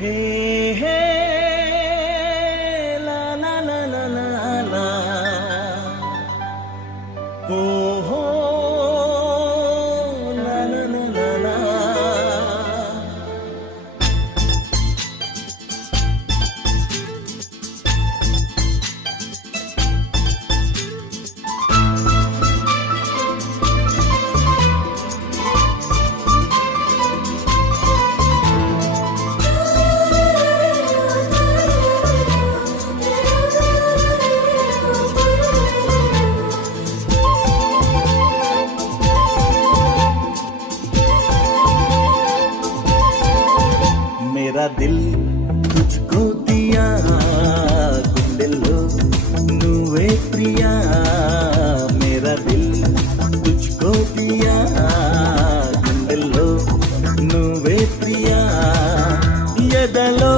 హే హే లా లా లా లా లా లా ఓ హో లా లా లా లా లా मेरा दिल तुझको दिया गुंडెల్లో నువ్వే ప్రియా मेरा दिल तुझको दिया గుండెల్లో నువ్వే ప్రియా ఎదలో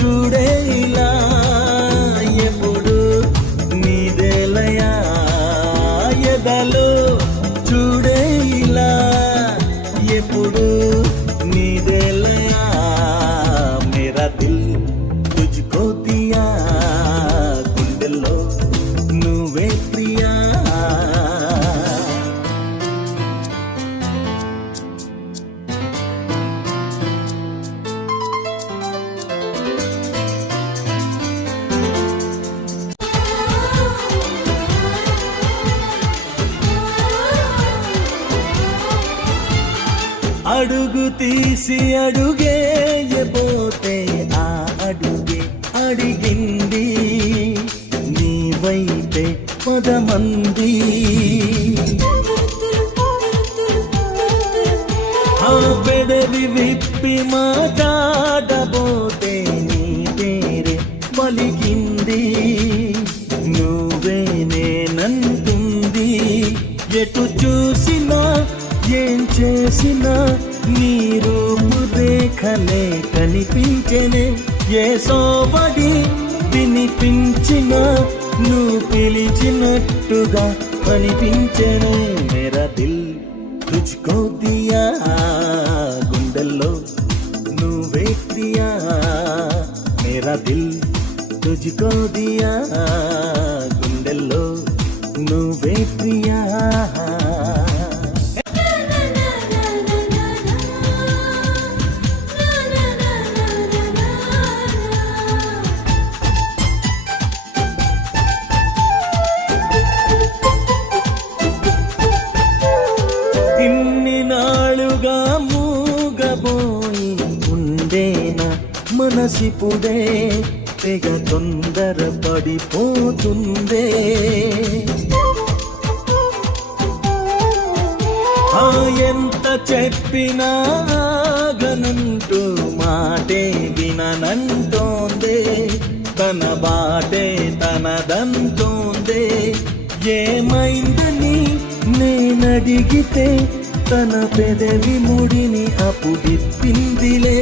చూడే ఇలా ఎప్పుడు నీదేలయా ఎదలో చూడే ఇలా ఎప్పుడు నీదేలయా मेरा दिल तुझको दिया గుండెల్లో నువ్వే ప్రియా అడుగు తీసి అడుగేయబోతే ఆ అడుగే అడిగింది నీ వైపే పదమంది ఆ పెదవి విప్పి మాట్లాడబోతే నీ పేరే పలికింది నువ్వే నేనంటుంది ఎటు చూసినా ఏం చేసినా నీ రూపురేఖలే కనిపించెనే ఏ సోబడి వినిపించిన నువ్వు పిలిచినట్టుగా అనిపించెనే మేరా దిల్ తుజ్కో దియా గుండెల్లో నువ్వే ప్రియా మేరా దిల్ తుజ్కో దియా గుండెల్లో నువ్వే ప్రియా ఇన్ని నాളുగా మూగబోయి ఉండేనా మనసిపుడే తెగ తొందర పడిపోతుందే ఆ ఎంత చెప్పినా ఆగనంటూ మాటే విననంటోందే తన బాటే తనదంటోందే ఏమైందని నేనడిగితే తన పెదవి ముడిని అప్పుడిప్పిందిలే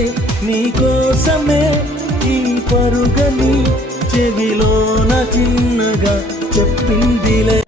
నీకోసమే ఈ పరుగని చెవిలోన చిన్నగా చెప్పిందిలే.